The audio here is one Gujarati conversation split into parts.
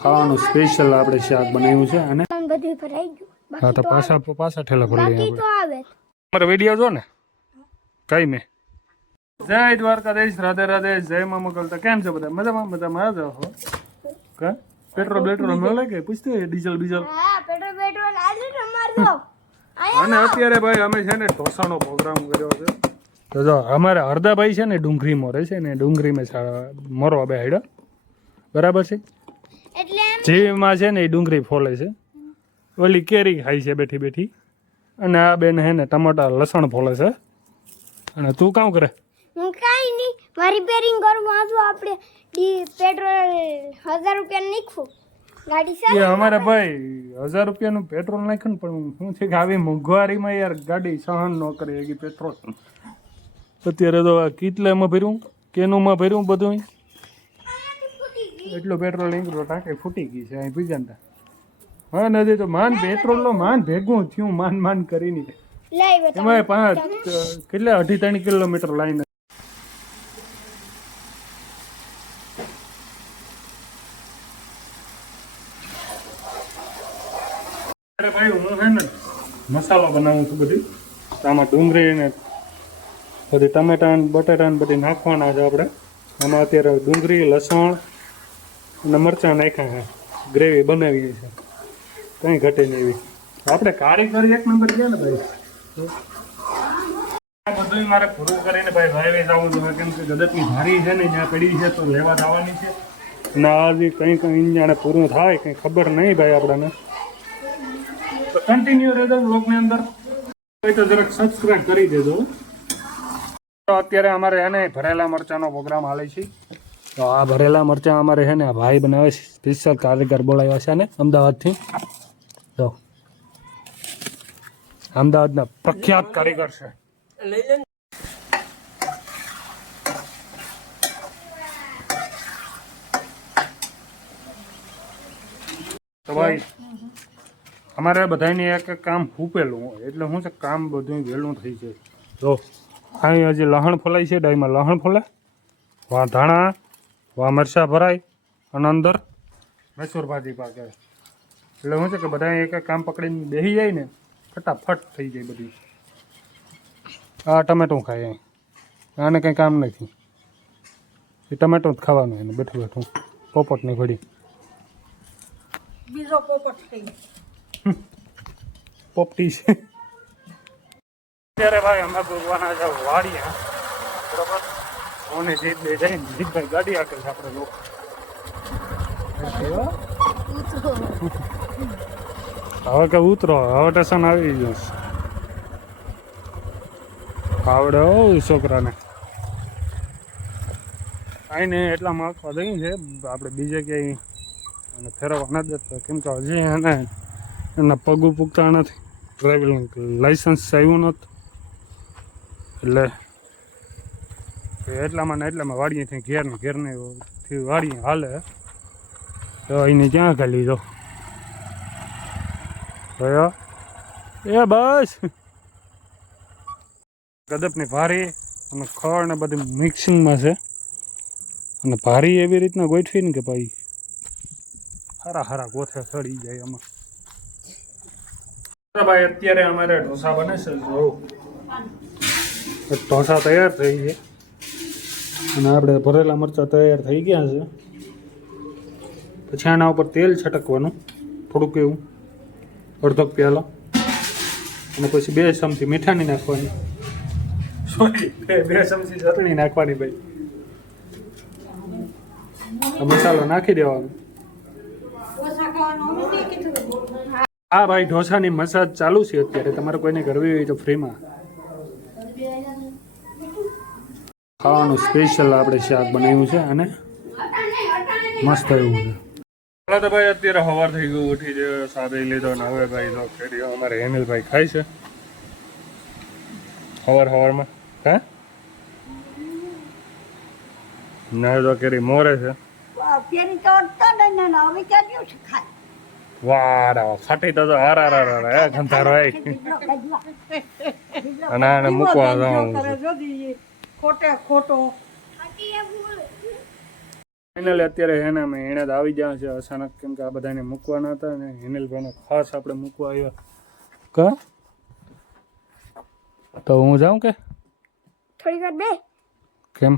ખાવાનું સ્પેશિયલ આપણે શાક બનાવ્યું છે અને બધું ભરાઈ ગયું. હા તો પાછા ઠેલા ભરી લઈએ બાકી તો આપણે. આવે. તમારે વિડીયો જો ને કઈ મેં જય દ્વારકાધીશ, રાધે રાધે, જય મા મોગલ. તો કેમ છે બધા? મજામાં જ હો. કા પેટ્રોલ મળે કે પૂછતી ડીઝલ બીઝલ? હા, પેટ્રોલ આજે તમારો. અને અત્યારે ભાઈ અમે છે ને ઢોસાનો પ્રોગ્રામ કર્યો છે. તો જો અમારે હરદાભાઈ છે ને ડુંગળીમાં રહે છે ને ડુંગળીમાં મરવા બેહાડ્યો બરાબર છે. એટલે જેમાં છે ને એ ડુંગળી ફોલે છે, ઓલી કેરી ખાય છે બેઠી બેઠી, અને આ બેન હે ને ટમાટા લસણ ફોલે છે. અને તું કામ કરે? હું કાઈ નહીં, મારી રિપેરિંગ કરવા આજો. આપણે પેટ્રોલ 1000 રૂપિયા નાખું ગાડી એ અમારે ભાઈ 1000 રૂપિયાનું પેટ્રોલ નાખ્યું ને, પણ શું છે કે આવી મોંઘવારીમાં યાર ગાડી સહન ન કરે એ પેટ્રોલ. અત્યારે તો કેટલામાં ભર્યું, કેનુંમાં ભર્યું બધું, એટલું પેટ્રોલ નીકળ્યું, ટાંકી ફૂટી ગઈ છે અહીં ભીજાનતા. હા નથી તો માન પેટ્રોલનો માન ભેગું થયું માન કરીને. એમાં 2.5-3 કિલોમીટર લાઈન. અરે ભાઈ હું હે ને મસાલો બનાવું છું બધી. આમાં ડુંગળી ને બધી ટમેટા ને બટાટા ને બધી નાખવાના છે આપણે. આમાં અત્યારે ડુંગળી, લસણ અને મરચાં નાખ્યા છે. ગ્રેવી બનાવીએ છે, કંઈ ઘટે નહીં એવી. આપણે કારીગર એક નંબર છે ને ભાઈ. બધું મારે પૂરું કરીને ભાઈ ભાઈ જવું જોઈએ, કેમ કે ગદતની ભારી છે ને જ્યાં પડી છે તો લેવા જવાની છે. અને આજે કંઈ જાણે પૂરું થાય કંઈ ખબર નહીં ભાઈ આપણને. તો કન્ટિન્યુ રહેજો બ્લોગની અંદર. તો જરાક સબસ્ક્રાઇબ કરી દેજો. તો અત્યારે અમારે એને ભરેલા મરચાંનો પ્રોગ્રામ હાલે છે. તો આ ભરેલા મરચાં અમારે છે ને આ ભાઈ બનાવે છે, સ્પેશિયલ કારીગર બોલાવ્યા છે ને અમદાવાદથી. તો અમદાવાદના પ્રખ્યાત કારીગર છે. તો ભાઈ અમારે બધાની એક કામ ફૂપેલું હોય એટલે શું છે, કામ બધું વહેલું થઈ જાય. જો અહીં હજી લહણ ફોલાય છે, ડાઈમાં લહણ ફોલે, વા ધાણા, વા મરચાં ભરાય, અને અંદર મૈસૂર ભાજી પાકે. એટલે શું છે કે બધા એક કામ પકડીને બેસી જાય ને ફટાફટ થઈ જાય બધી. આ ટમેટું ખાય અહીં, આને કંઈ કામ નથી, એ ટમેટું જ ખાવાનું એને બેઠું બેઠું પોપટની ઘડી. બીજો પોપટ થઈ પોપટી છે. અત્યારે ભાઈ અમે ભગવાના છે વાડીયા બરાબર. ઓને જીત બે જાય ને જીતભાઈ ગાડી આકે છે આપણે લોકો. હવે કે ઉતરો, હવે સ્ટેશન આવી ગયું આવડે હો છોકરાને. આઈને એટલામાં આખવા દઈ છે આપણે બીજે ક્યાંય અને ફેરવવા ન દેતા, કેમ કે હજી એને એના પગ પૂગતા નથી, ડ્રાઇવિંગ લાઇસન્સ આવ્યું નહોતું. એટલે એટલામાં વાડીએથી ઘેરને વાડીએ હાલે તો એને ક્યાં ખાલી જો એ બસ ગદપની ભારી અને ખડ ને બધી મિક્સિંગમાં છે. અને ભારી એવી રીતના ગોઠવી ને કે ભાઈ હારા ગોથે સડી જાય આમાં. ભાઈ અત્યારે અમારે ઢોસા બને છે. ઢોસા તૈયાર થઈ છે અને આપણે ભરેલા મરચાં તૈયાર થઈ ગયા છે. પછી આના ઉપર તેલ છટકવાનું થોડુંક એવું, અડધો પ્યાલો, અને પછી 2 ચમચી મીઠાની નાખવાની, સોરી 2 ચમચી ચટણી નાખવાની ભાઈ. આ મસાલો નાખી દેવાનો. હા ભાઈ ઢોસાની મસાજ ચાલુ છે અત્યારે, તમારે કોઈને કરવી હોય તો ફ્રીમાં. ખાવાનું સ્પેશિયલ આપણે શાક બનાવ્યું છે અને મસ્ત એવું છે. ચાલો તો ભાઈ અત્યારે સવાર થઈ ગયું, ઉઠી ગયો, સાદે લીધો ને હવે ભાઈ જો કેરીઓ અમારે હેનિલભાઈ ખાય છે સવારમાં. હા ના તો કેરી મોરે છે. વાહ ફાટી તો હારા ગંધારો અને આને મૂકવા જાઉં ખોટો ફાઇનલી અત્યારે એના મેં એને જ આવી ગયા છે અચાનક, કેમ કે આ બધાને મૂકવાના હતા ને હિનેલભાઈને ખાસ આપણે મૂકવા આવ્યા. કા તો હું જાઉં કે થોડી વાર બે કેમ?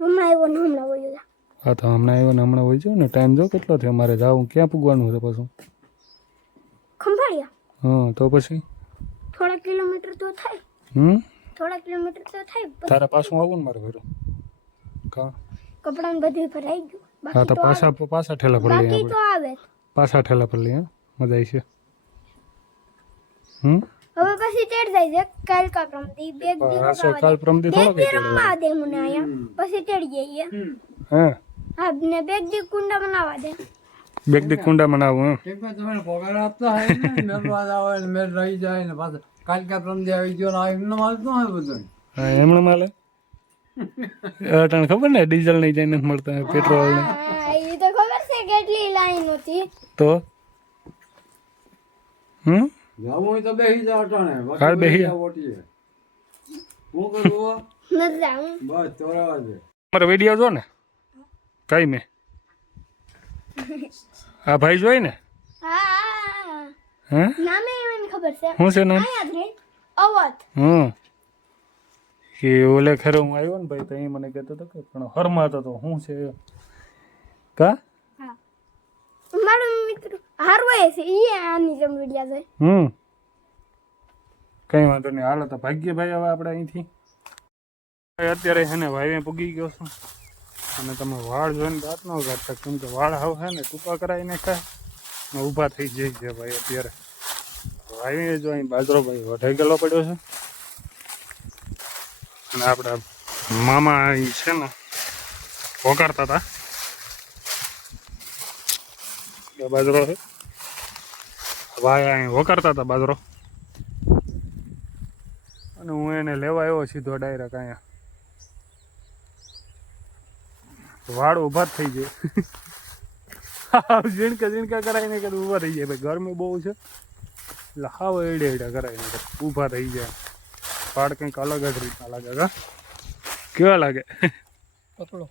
હમણાં આવ્યો ને હમણાં વયો જા. હા તો હમણાં આવ્યો ને હમણાં હોય જાવ ને, ટાઈમ જો કેટલો થયો અમારે જાવું, ક્યાં પૂગવાનું છે પાછું? ખંભાળિયા હા તો પછી થોડા કિલોમીટર તો થાય. થોડા કિલોમીટર તો થાય. તારે પાછું આવું ને મારે ઘરું. કા કપડાં બધું ભરાઈ ગયું. હા તો પાછા ઠેલા પર લઈએ બાકી તો આપણે, આવે. પાછા ઠેલા પર લઈએ, મજા આવી છે. હવે પછી તેડ જાય છે કાલ કા પ્રમદી બેગ કાલ પ્રમદી થોડો કઈ રમવા દે મને આયા પછી તેડ જઈએ. હા હા ને બેગ દી કુંડા બનાવવા દે. બેગ દી કુંડા બનાવું. તમે પગાર આપતા હોય ને મેરવાદ આવે ને મેર રહી જાય ને પાછા કાલકા પ્રમદી આવી ગયો ને એમને માલતું હોય બધું. હા એમણે માલે તને ખબર ને ડીઝલ નહીં જાય નથી મળતા, પેટ્રોલ ને. એ તો ખબર છે કેટલી લાઈન હતી. તો જવું હોય તો બેસી જાવ અટાણે. હાલ બેસી જા. ઓટીએ હું કરું નથી જાઉં. બસ તોરાવા દે. મારો વિડીયો જો ને કઈ મેં આ ભાઈ જોઈ ને. હા હે નામે મને ખબર છે. શું છે નામ? આયા જ રે અવત. કે ઓલે ખેરો હું આવ્યો ને ભાઈ તો એ મને કહેતો હતો કે પણ હરમાતો તો શું છે કા. હા મારો મિત્ર હારવાય છે ઈ આની જેમ વિડિયા છે. કઈ વાંધો નહીં, હાલો તો ભાગ્ય ભાઈ હવે આપણે અહીંથી અત્યારે છે ને વાયવે પૂગી ગયો છું. અને તમે વાળ જોઈને વાત ન કાઢતા, કેમ કે વાળ હાવ છે ને ટૂંકા કરાવીને ખાય ને ઊભા થઈ જાય છે ભાઈ. અત્યારે વાયવે જો અહીં બાજરો ભાઈ વઢાઈ ગયેલો પડ્યો છે. અને આપણા મામા અહીં છે ને વગાડતા હતા, બાજરો છે ભાઈ અહીં વગાડતા હતા બાજરો. અને હું એને લેવા આવ્યો સીધો ડાયરેક્ટ અહીંયા. વાળ ઊભા જ થઈ જાય. ઝીણકા ઝીણકા કરાવીને કદાચ ઊભા થઈ જાય ભાઈ. ગરમી બહુ છે એટલે હાવ એડે એડા કરાવીને ઊભા થઈ જાય. વાળ કંઈક અલગ જ રીતના લાગે. કા કેવા લાગે? પતળો